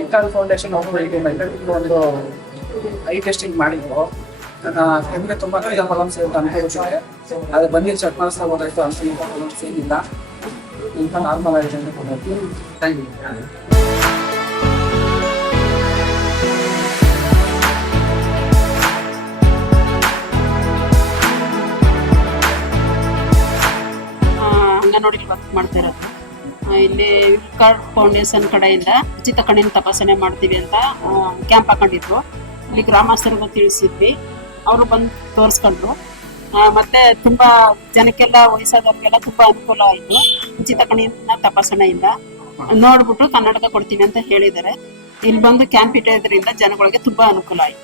ವಿಕಾಲ್ foundation ಅವರು ಈಗ ಒಂದು ಐ ಟೆಸ್ಟಿಂಗ್ ಮಾಡಿದ್ರು. ಕೆಮ್ಮಿಗೆ ತುಂಬಾ ಪ್ರಾಬ್ಲಮ್ಸ್ ಇರುತ್ತೆ ಅನ್ಕೋಬಿಟ್ಟಿದೆ. ಅದು ಬಂದಿದ್ದು ಚೆಕ್ ಮಾಡಿಸ್ತಾ ಹೋದಾಯ್ತು, ಅಂತ ಪ್ರಾಬ್ಲಮ್ಸ್ ಏನಿಲ್ಲ, ಇಂಥ ನಾರ್ಮಲ್ ಆಗಿದೆ ಅಂತ ಗೊತ್ತಾಯ್ತು. Thank you. ಅಂಗನವಾಡಿ ವರ್ಕ್ ಮಾಡ್ತಾ ಇರೋದು. ಇಲ್ಲಿ ವಿಕಾರ್ಡ್ ಫೌಂಡೇಶನ್ ಕಡೆಯಿಂದ ಉಚಿತ ಕಣ್ಣಿನ ತಪಾಸಣೆ ಮಾಡ್ತೀವಿ ಅಂತ ಕ್ಯಾಂಪ್ ಹಾಕೊಂಡಿದ್ರು. ಇಲ್ಲಿ ಗ್ರಾಮಸ್ಥರಿಗೂ ತಿಳಿಸಿದ್ವಿ, ಅವರು ಬಂದು ತೋರಿಸ್ಕೊಂಡ್ರು. ಮತ್ತೆ ತುಂಬಾ ಜನಕ್ಕೆಲ್ಲ ವಯಸ್ಸಾದವ್ರಿಗೆಲ್ಲ ತುಂಬಾ ಅನುಕೂಲ ಆಯಿತು. ಉಚಿತ ಕಣ್ಣಿನ ತಪಾಸಣೆಯಿಂದ ನೋಡ್ಬಿಟ್ಟು ಕನ್ನಡಕ ಕೊಡ್ತೀವಿ ಅಂತ ಹೇಳಿದ್ದಾರೆ. ಇಲ್ಲಿ ಬಂದು ಕ್ಯಾಂಪ್ ಇಟ್ಟೋದ್ರಿಂದ ಜನಗಳಿಗೆ ತುಂಬಾ ಅನುಕೂಲ ಆಯಿತು.